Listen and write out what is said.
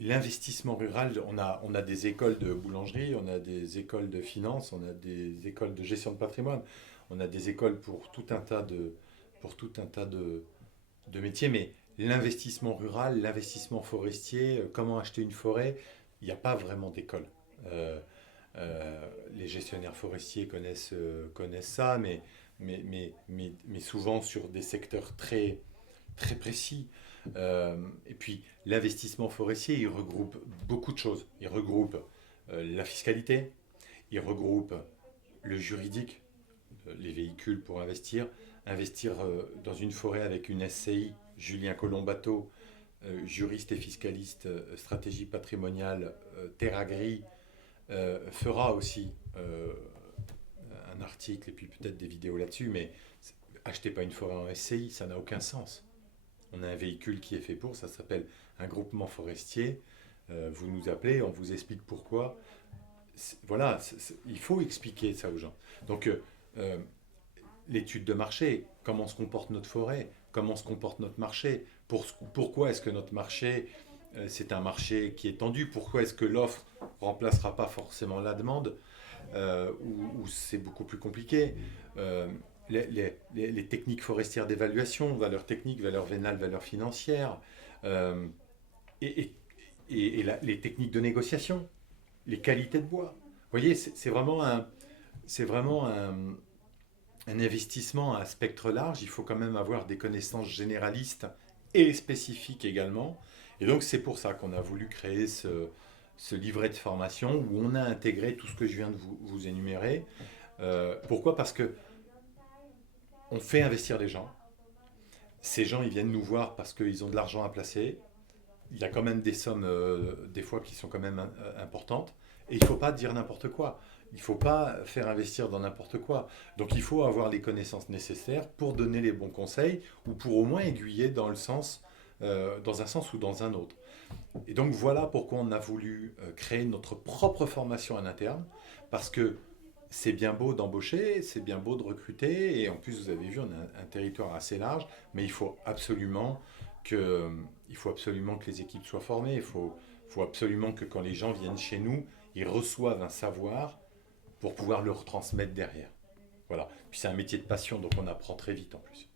l'investissement rural, on a des écoles de boulangerie, on a des écoles de finance, on a des écoles de gestion de patrimoine, on a des écoles pour tout un tas de métiers, mais l'investissement rural, l'investissement forestier, comment acheter une forêt, il n'y a pas vraiment d'école. Euh, les gestionnaires forestiers connaissent ça, mais souvent sur des secteurs très précis. Et puis l'investissement forestier, il regroupe beaucoup de choses. Il regroupe la fiscalité, il regroupe le juridique, les véhicules pour investir, investir dans une forêt avec une SCI, Julien Colombato, juriste et fiscaliste, stratégie patrimoniale, terre agri, fera aussi un article et puis peut-être des vidéos là-dessus, mais achetez pas une forêt en SCI, ça n'a aucun sens. On a un véhicule qui est fait pour, ça s'appelle un groupement forestier. Vous nous appelez, on vous explique pourquoi. Voilà, il faut expliquer ça aux gens. Donc, euh, l'étude de marché, comment se comporte notre forêt, comment se comporte notre marché, pourquoi est-ce que notre marché, c'est un marché qui est tendu, pourquoi est-ce que l'offre remplacera pas forcément la demande, ou c'est beaucoup plus compliqué. Euh, les techniques forestières d'évaluation, valeurs techniques, valeurs vénales, valeurs financières, euh, et, et, les techniques de négociation, les qualités de bois. Vous voyez, c'est vraiment un investissement à spectre large. Il faut quand même avoir des connaissances généralistes et spécifiques également. Et donc c'est pour ça qu'on a voulu créer ce livret de formation où on a intégré tout ce que je viens de vous énumérer. Pourquoi? Parce que on fait investir les gens. Ces gens, ils viennent nous voir parce qu'ils ont de l'argent à placer. Il y a quand même des sommes, des fois, qui sont quand même importantes. Et il ne faut pas dire n'importe quoi. Il ne faut pas faire investir dans n'importe quoi. Donc il faut avoir les connaissances nécessaires pour donner les bons conseils ou pour au moins aiguiller dans le sens, dans un sens ou dans un autre. Et donc voilà pourquoi on a voulu créer notre propre formation en interne, parce que c'est bien beau d'embaucher, c'est bien beau de recruter, et en plus vous avez vu, on a un territoire assez large, mais il faut absolument que les équipes soient formées, faut absolument que quand les gens viennent chez nous, ils reçoivent un savoir pour pouvoir le retransmettre derrière. Voilà. Puis c'est un métier de passion, donc on apprend très vite en plus.